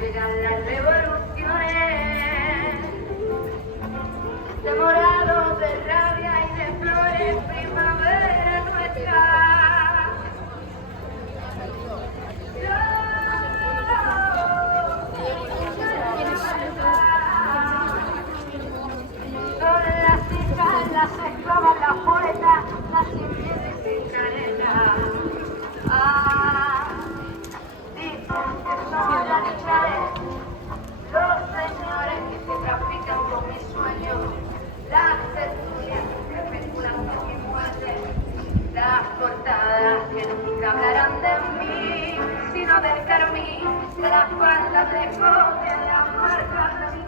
Llegan las revoluciones de morados, de rabia y de flores, primavera nuestra. Son las hijas, las esclavas, las poetas, las sin miedo y sin careta. Dicen que son las mujeres, los señores que se trafican con mis sueños, las tertulias que especulan con mi muerte, las portadas que nunca hablarán de mí, sino del carmín, de las faldas de cobre, de las marcas de mi